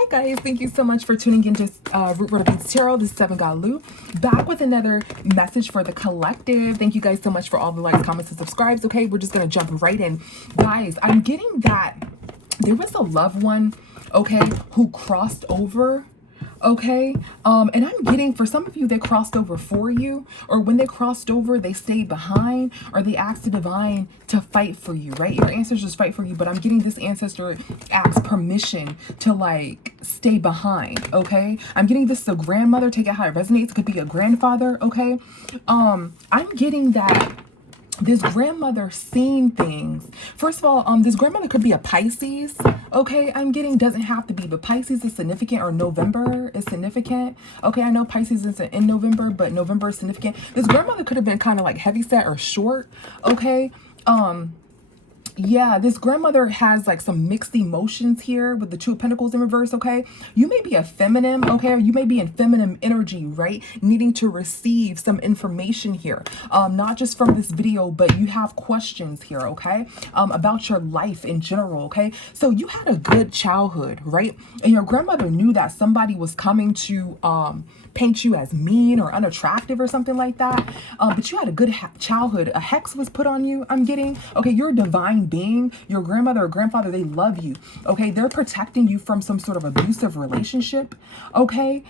Hi guys, thank you so much for tuning into Root Word of Beats Tarot. This is Seven God Lou, back with another message for the collective. Thank you guys so much for all the likes, comments, and subscribes. Okay, we're just gonna jump right in. Guys, I'm getting that there was a loved one, okay, who crossed over. Okay, and I'm getting, for some of you, they crossed over for you, or when they crossed over, they stayed behind, or they asked the divine to fight for you, right? Your ancestors fight for you, but I'm getting this ancestor asks permission to like stay behind. Okay, I'm getting this a grandmother. Take it how it resonates. It could be a grandfather. Okay, I'm getting that this grandmother seen things. First of all, this grandmother could be a Pisces. Okay, I'm getting, doesn't have to be, but Pisces is significant, or November is significant. Okay, I know Pisces isn't in November, but November is significant. This grandmother could have been kind of like heavyset or short. Okay, yeah, this grandmother has like some mixed emotions here with the Two of Pentacles in reverse. Okay, you may be a feminine, okay, or you may be in feminine energy, right, needing to receive some information here, not just from this video, but you have questions here, okay, about your life in general. Okay, so you had a good childhood, right, and your grandmother knew that somebody was coming to paint you as mean or unattractive or something like that, but you had a good childhood. A hex was put on you, I'm getting. Okay, you're a divine being. Your grandmother or grandfather, they love you. Okay, they're protecting you from some sort of abusive relationship. Okay,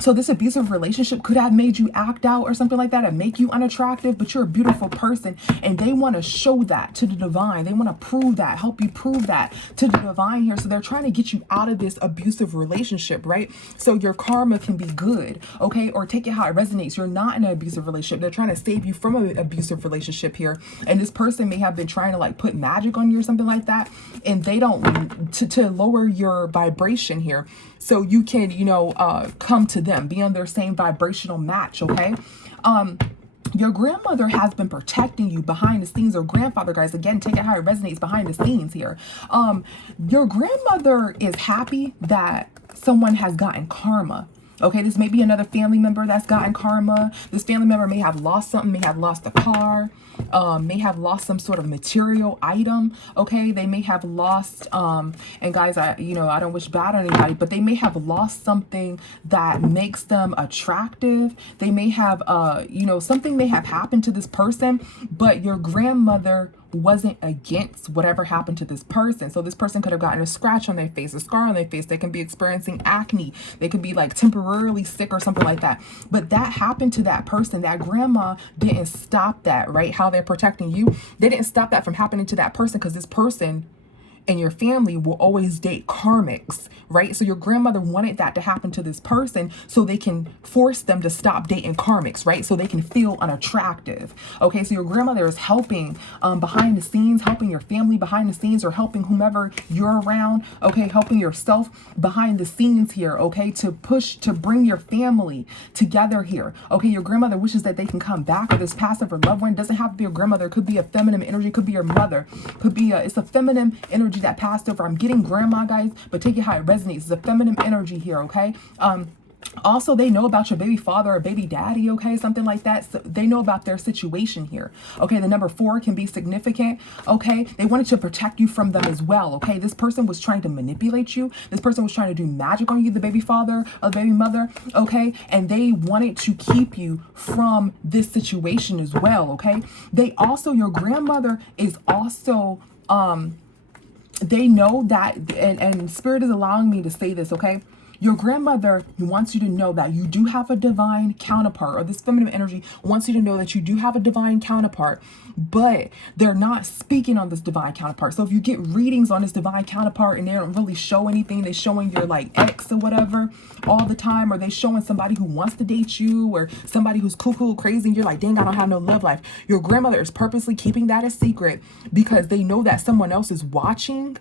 so this abusive relationship could have made you act out or something like that and make you unattractive, but you're a beautiful person, and they want to show that to the divine. They want to prove that, help you prove that to the divine here. So they're trying to get you out of this abusive relationship, right? So your karma can be good, okay? Or take it how it resonates. You're not in an abusive relationship. They're trying to save you from an abusive relationship here. And this person may have been trying to like put magic on you or something like that, and they don't, to lower your vibration here, so you can, you know, come to them, be on their same vibrational match. Okay, your grandmother has been protecting you behind the scenes, or grandfather, guys, again, take it how it resonates, behind the scenes here. Your grandmother is happy that someone has gotten karma. Okay, this may be another family member that's gotten karma. This family member may have lost something, may have lost a car, may have lost some sort of material item. Okay, they may have lost, and guys, I don't wish bad on anybody, but they may have lost something that makes them attractive. They may have, something may have happened to this person, but your grandmother wasn't against whatever happened to this person. So this person could have gotten a scratch on their face, a scar on their face. They can be experiencing acne. They could be like temporarily sick or something like that. But that happened to that person. That grandma didn't stop that, right? How they're protecting you. They didn't stop that from happening to that person, because this person and your family will always date karmics, right? So your grandmother wanted that to happen to this person so they can force them to stop dating karmics, right? So they can feel unattractive. Okay, so your grandmother is helping behind the scenes, helping your family behind the scenes, or helping whomever you're around, okay, helping yourself behind the scenes here, okay, to push, to bring your family together here. Okay, your grandmother wishes that they can come back, or this passive or loved one. It doesn't have to be your grandmother. It could be a feminine energy, could be your mother, could be it's a feminine energy that passed over. I'm getting grandma, guys, but take it how it resonates. It's a feminine energy here. Okay, also, they know about your baby father or baby daddy, okay, something like that. So they know about their situation here. Okay, the number 4 can be significant. Okay, they wanted to protect you from them as well. Okay, this person was trying to manipulate you. This person was trying to do magic on you, the baby father or the baby mother. Okay, and they wanted to keep you from this situation as well. Okay, they also, your grandmother is also they know that, and spirit is allowing me to say this, okay? Your grandmother wants you to know that you do have a divine counterpart, or this feminine energy wants you to know that you do have a divine counterpart, but they're not speaking on this divine counterpart. So if you get readings on this divine counterpart and they don't really show anything, they're showing your like ex or whatever all the time, or they showing somebody who wants to date you, or somebody who's cuckoo crazy, and you're like, dang, I don't have no love life. Your grandmother is purposely keeping that a secret because they know that someone else is watching,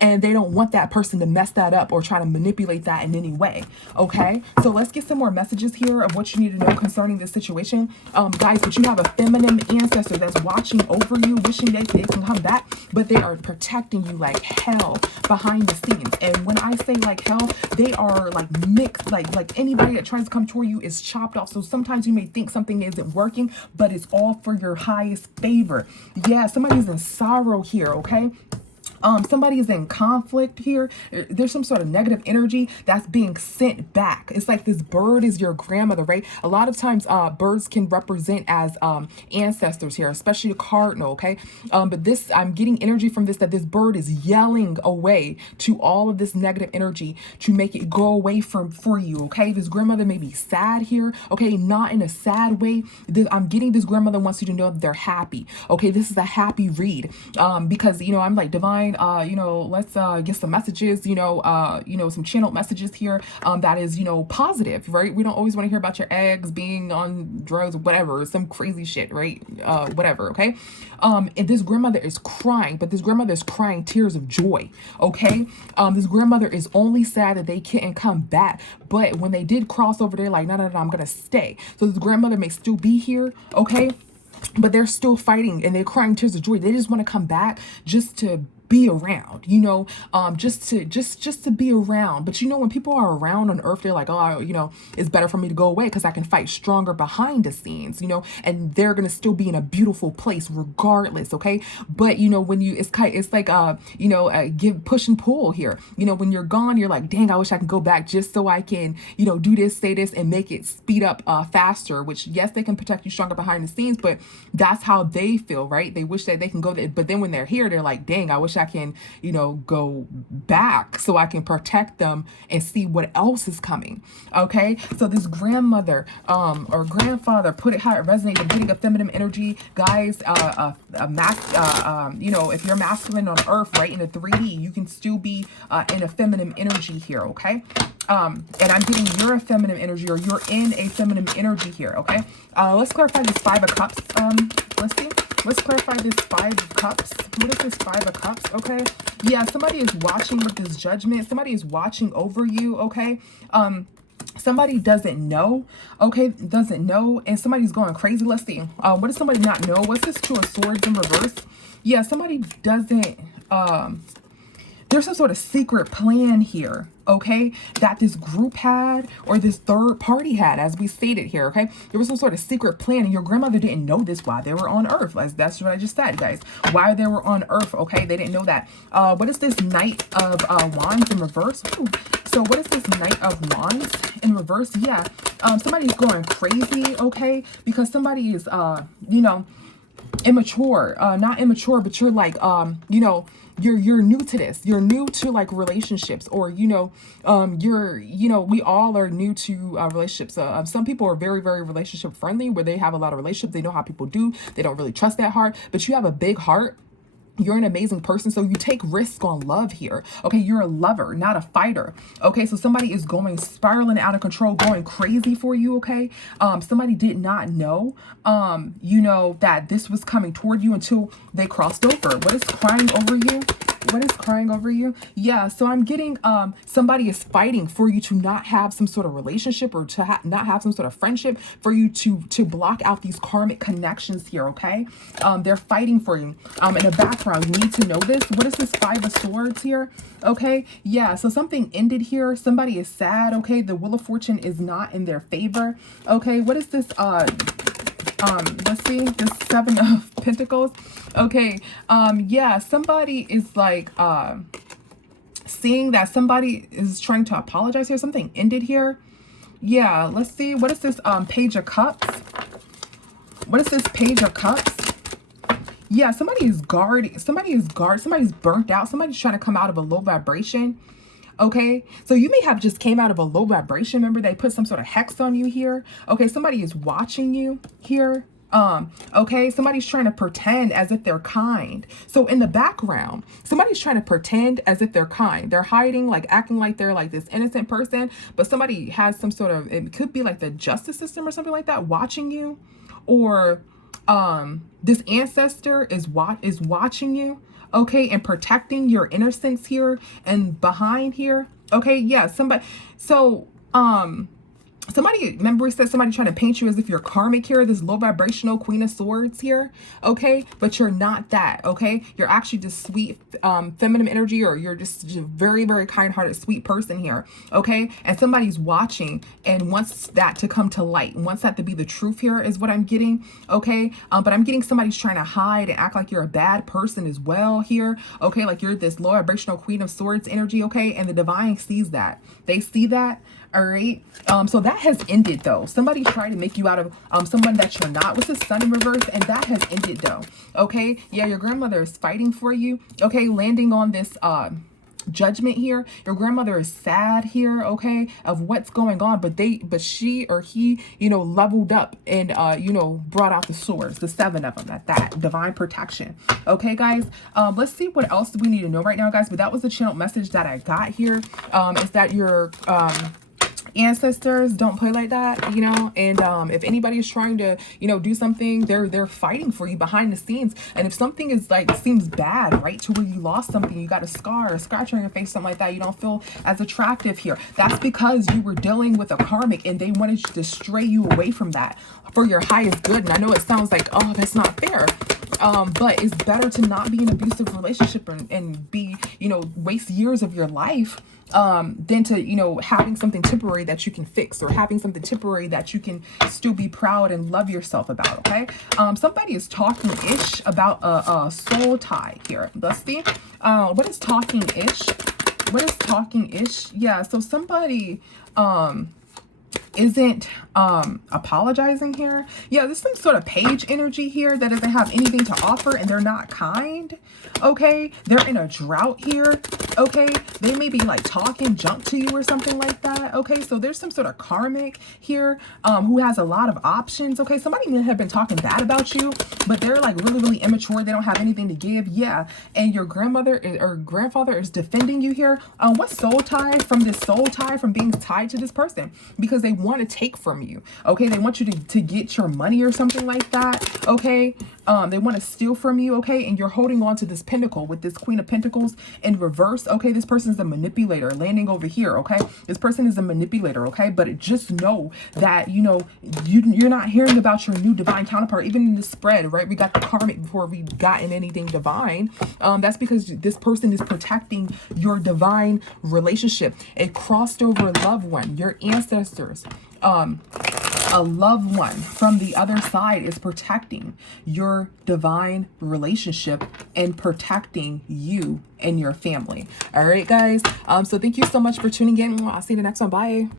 and they don't want that person to mess that up or try to manipulate that in any way. Okay, so let's get some more messages here of what you need to know concerning this situation, guys. But you have a feminine ancestor that's watching over you, wishing that they can come back, but they are protecting you like hell behind the scenes. And when I say like hell, they are like mixed, like anybody that tries to come toward you is chopped off. So sometimes you may think something isn't working, but it's all for your highest favor. Yeah, somebody's in sorrow here. Okay, Somebody is in conflict here. There's some sort of negative energy that's being sent back. It's like this bird is your grandmother, right? A lot of times birds can represent as ancestors here, especially a cardinal, okay? But this, I'm getting energy from this, that this bird is yelling away to all of this negative energy to make it go away for you, okay? This grandmother may be sad here, okay? Not in a sad way. I'm getting this grandmother wants you to know that they're happy, okay? This is a happy read, because, you know, I'm like, divine, you know, let's get some messages, you know, some channeled messages here, that is, you know, positive, right? We don't always want to hear about your eggs being on drugs or whatever, some crazy shit, right? Whatever, okay? And this grandmother is crying, but this grandmother is crying tears of joy, okay? This grandmother is only sad that they couldn't come back, but when they did cross over, they're like, no, no, no, I'm gonna stay. So this grandmother may still be here, okay? But they're still fighting and they're crying tears of joy. They just want to come back just to be around, you know, just to be around. But you know, when people are around on earth, they're like, oh, you know, it's better for me to go away because I can fight stronger behind the scenes, you know, and they're gonna still be in a beautiful place regardless, okay? But you know, when you, it's like you know, give push and pull here. You know, when you're gone, you're like, dang, I wish I could go back just so I can, you know, do this, say this, and make it speed up faster. Which yes, they can protect you stronger behind the scenes, but that's how they feel, right? They wish that they can go there, but then when they're here, they're like, dang, I wish I can, you know, go back so I can protect them and see what else is coming. Okay, so this grandmother or grandfather, put it how it resonates. I'm getting a feminine energy, guys. You know, if you're masculine on earth, right, in a 3D, you can still be in a feminine energy here. Okay, and I'm getting you're a feminine energy, or you're in a feminine energy here. Okay, let's clarify this 5 of cups. Let's see. Let's clarify this 5 of cups. What is this 5 of cups? Okay. Yeah, somebody is watching with this judgment. Somebody is watching over you. Okay. Somebody doesn't know. Okay, doesn't know, and somebody's going crazy. Let's see. What does somebody not know? What's this 2 of swords in reverse? Yeah, somebody doesn't. There's some sort of secret plan here, okay, that this group had, or this third party had, as we stated here, okay? There was some sort of secret plan, and your grandmother didn't know this while they were on earth. That's what I just said, guys. While they were on earth, okay? They didn't know that. What is this Knight of Wands in reverse? Ooh. So what is this Knight of Wands in reverse? Yeah, somebody's going crazy, okay? Because somebody is, you know, immature, not immature, but you're like, you know, you're new to this. You're new to like relationships, or you know, you know, we all are new to relationships. Some people are very, very relationship friendly, where they have a lot of relationships. They know how people do. They don't really trust that hard, but you have a big heart. You're an amazing person, so you take risk on love here. Okay, you're a lover, not a fighter. Okay, so somebody is going spiraling out of control, going crazy for you. Okay, somebody did not know, you know, that this was coming toward you until they crossed over. What is crying over you? What is crying over you? Yeah, so I'm getting somebody is fighting for you to not have some sort of relationship, or to not have some sort of friendship, for you to block out these karmic connections here. Okay, they're fighting for you. In the background, you need to know this. What is this 5 of swords here? Okay, yeah, so something ended here. Somebody is sad. Okay, the Wheel of Fortune is not in their favor. Okay, what is this? Let's see, the 7 of Pentacles. Okay, yeah, somebody is like seeing that somebody is trying to apologize here. Something ended here. Yeah, let's see. What is this Page of Cups? What is this Page of Cups? Yeah, somebody is guarding. Somebody's burnt out. Somebody's trying to come out of a low vibration. Okay, so you may have just came out of a low vibration. Remember, they put some sort of hex on you here. Okay, somebody is watching you here. Okay, somebody's trying to pretend as if they're kind. So in the background, somebody's trying to pretend as if they're kind. They're hiding, like acting like they're like this innocent person, but somebody has some sort of, it could be like the justice system or something like that, watching you, or this ancestor is watching you, okay, and protecting your innocence here and behind here. Okay, yeah, somebody, so Somebody, remember we said somebody trying to paint you as if you're karmic here, this low vibrational Queen of Swords here, okay? But you're not that, okay? You're actually just sweet, feminine energy, or you're just a very, very kind-hearted, sweet person here, okay? And somebody's watching and wants that to come to light, wants that to be the truth here is what I'm getting, okay? But I'm getting somebody's trying to hide and act like you're a bad person as well here, okay? Like you're this low vibrational Queen of Swords energy, okay? And the divine sees that. They see that. All right. So that has ended though. Somebody tried to make you out of someone that you're not with the Sun in reverse, and that has ended though. Okay. Yeah, your grandmother is fighting for you. Okay, landing on this judgment here. Your grandmother is sad here, okay, of what's going on, but she or he, you know, leveled up and you know, brought out the swords, the 7 of them at that. Divine protection. Okay, guys. Let's see what else we need to know right now, guys. But that was the channel message that I got here. Is that your ancestors don't play like that, you know, and if anybody is trying to, you know, do something, they're fighting for you behind the scenes. And if something is like seems bad, right, to where you lost something, you got a scar, a scratch on your face, something like that, you don't feel as attractive here, that's because you were dealing with a karmic and they wanted to stray you away from that for your highest good. And I know it sounds like, oh, that's not fair, but it's better to not be in an abusive relationship and be, you know, waste years of your life than to, you know, having something temporary that you can fix, or having something temporary that you can still be proud and love yourself about. Okay. Somebody is talking ish about a soul tie here. Let's see. What is talking ish? What is talking ish? Yeah. So somebody, isn't apologizing here. Yeah, there's some sort of page energy here that doesn't have anything to offer, and they're not kind. Okay, they're in a drought here. Okay, they may be like talking junk to you or something like that. Okay, so there's some sort of karmic here who has a lot of options. Okay, somebody may have been talking bad about you, but they're like really, really immature. They don't have anything to give. Yeah, and your grandmother or grandfather is defending you here. What soul tie from this soul tie from being tied to this person, because they want to take from you. Okay, they want you to get your money or something like that. Okay, they want to steal from you. Okay, and you're holding on to this pentacle with this Queen of Pentacles in reverse. Okay, this person is a manipulator landing over here. Okay, this person is a manipulator. Okay, but just know that, you know, you're not hearing about your new divine counterpart. Even in the spread, right, we got the karmic before we gotten anything divine. That's because this person is protecting your divine relationship, a crossed over loved one, your ancestors, a loved one from the other side is protecting your divine relationship and protecting you and your family. All right, guys. So thank you so much for tuning in. I'll see you in the next one. Bye.